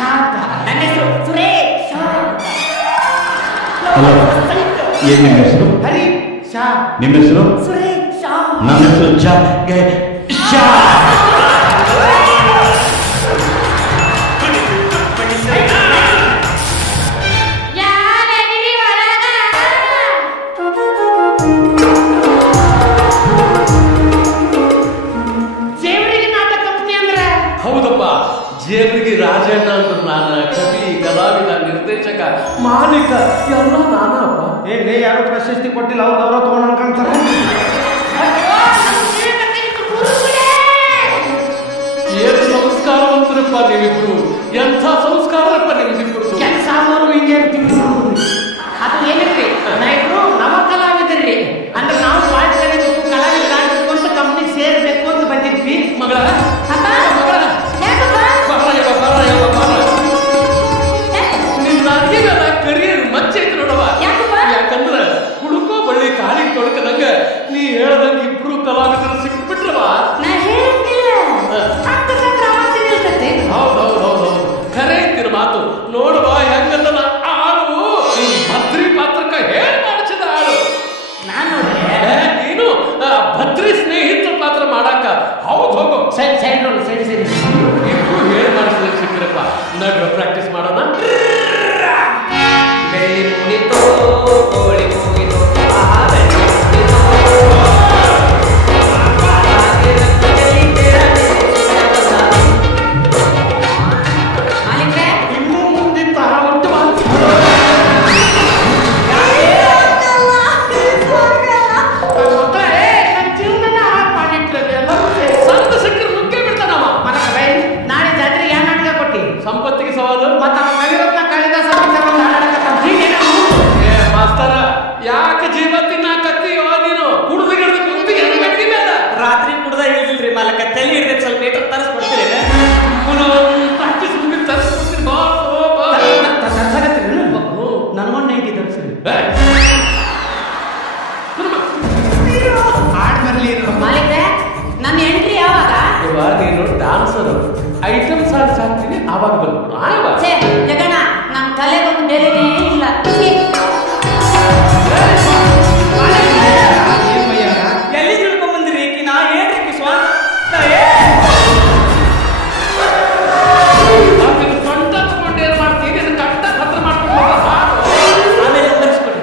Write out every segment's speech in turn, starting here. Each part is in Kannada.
ಶಾಂತ. ನನ್ನ ಹೆಸರು ಸುರೇಶ್. ಹಲೋ, ಏನ್ ನಿಮ್ಮ ಹೆಸರು? ಹರಿ ಶಾ. ನಿಮ್ಮ ಹೆಸರು? ಸುರೇಶ್. ನನ್ನ ಹೆಸರು ಶಾ. ಹೌದಪ್ಪ, ಜೇವರಿಗೆ ರಾಜಣ್ಣ ಅಂದ್ರು ನಾನ, ಕವಿ, ಕಲಾವಿದ, ನಿರ್ದೇಶಕ, ಮಾಲೀಕ ಎಲ್ಲ ನಾನಪ್ಪ. ಏ ಯಾರು ಪ್ರಶಸ್ತಿ ಕೊಟ್ಟಿಲ್ಲ, ಅವ್ರವ್ರ ತಗೊಂಡ್ ಅನ್ಕೊಂತಾರೆ. ಏನು ಸಂಸ್ಕಾರವಂತರಪ್ಪ ನೀವಿಬ್ರು, ಎಂಥ ಸಂಸ್ಕಾರಪ್ಪ ನಿಮ್ಮಿಬ್ರು. ಕೆಲಸ ಮಾಡೋರು ಹಿಂಗೆ ಇರ್ತೀವಿ. ಅದು ಏನಿರ್ರಿ, ನಾವಿಬ್ರು ನವ ಕಲಾವಿದರ್ರಿ. ಅಂದ್ರೆ ನಾವು ಕಲಾವಿದರಾಗಬೇಕು ಅಂತ ಕಂಪ್ನಿಗೆ ಸೇರ್ಬೇಕು ಅಂತ ಬಂದಿದ್ವಿ. ಮಗಳ ಕರಿಯರ್ ಮಚ್ಚೆ ಐತಿ ನೋಡವ. ಯಾಕಂದ್ರ ಹುಡುಕೋ ಬಳ್ಳಿ ಕಾಲಿಗೆ ತೊಡಕದಂಗ ನೀ ಹೇಳ್ದಂಗ ಇಬ್ರು ಕಲಾವಿದರು ಸಿಕ್ಬಿಟ್ರವ. ಹೌದೌದೌದು, ಖರೆ ಐತಿರ ಮಾತು. ನೋಡುವ ಹೆಂಗಲ್ಲ ಆಳು ಭದ್ರಿ ಪಾತ್ರಕ್ಕ ಹೇಳಿ ಮಾಡಿಸಿದ ಆಳು ನಾನು. ನೀನು ಭದ್ರಿ ಸ್ನೇಹಿತರ ಪಾತ್ರ ಮಾಡಾಕ. ಹೌದು, ಹೋಗು. ಸೈಡ್ ಇಬ್ರು ಹೇಳಿ ಮಾಡಿಸಿದ ಸಿಕ್ಕಿರಪ್ಪ. ನಡ್ರ ಪ್ರಾಕ್ಟೀಸ್ ಮಾಡೋಣ. ಸಂಪತ್ತಿಗೆ ಸವಾಲು ಮಾಸ್ತರ, ಯಾಕೆ ಜೀವ ತಿನ್ನಾಕತ್ತೀಯೋ ನೀನು? ಕುಡ್ದು ಗಿಡ್ದು ಕುಂತು ಗಟ್ಟಿ ಮೇಲೆ ರಾತ್ರಿ ಕುಡ್ದ ಹೇಳಿಲ್ರಿ ಮಾಲಕ, ತಲೆ ಹಿಡಿದ್ರೆ ಸ್ವಲ್ಪ ಲೇಟರ್ ತರಿಸ್ಕೊಡ್ತೀರಿ. ಪ್ರಾಕ್ಟೀಸ್ ಮುಗಿದು ತರಿಸ್ಕೊಡ್ತೀನಿ. ನನ್ಗೊಂಡು ಹೇಗೆ ತರಿಸ್ರಿ ಮಾಲಿಕ್ರೆ. ನನ್ನ ಎಂಟ್ರಿ ಯಾವಾಗ? ಇವಾಗ ನೀನು ಡಾನ್ಸರು, ಐಟಮ್ ಸಾಂಗ್ ಹಾಕ್ತೀನಿ, ಆವಾಗ ಬಂದ್ಬಿಡು. ಜಗಣ, ನಮ್ಮ ತಲೆಗೊಂದು ಬೇರೆನೇ ಇಲ್ಲ. ಎಲ್ಲಿ ತಿಳ್ಕೊಂಡ್ ಬಂದಿರಿ? ನಾ ಏನ್ರಿ ಸ್ವಂತ ಸೊಂಟ ತಗೊಂಡು ಏನ್ ಮಾಡ್ತೀನಿ, ಕಟ್ಟ ಹತ್ರ ಮಾಡ್ಕೊಂಡು ಆಮೇಲೆ ತರಿಸ್ಕೊಡಿ.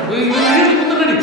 ಕುಂತ ನಡಿ.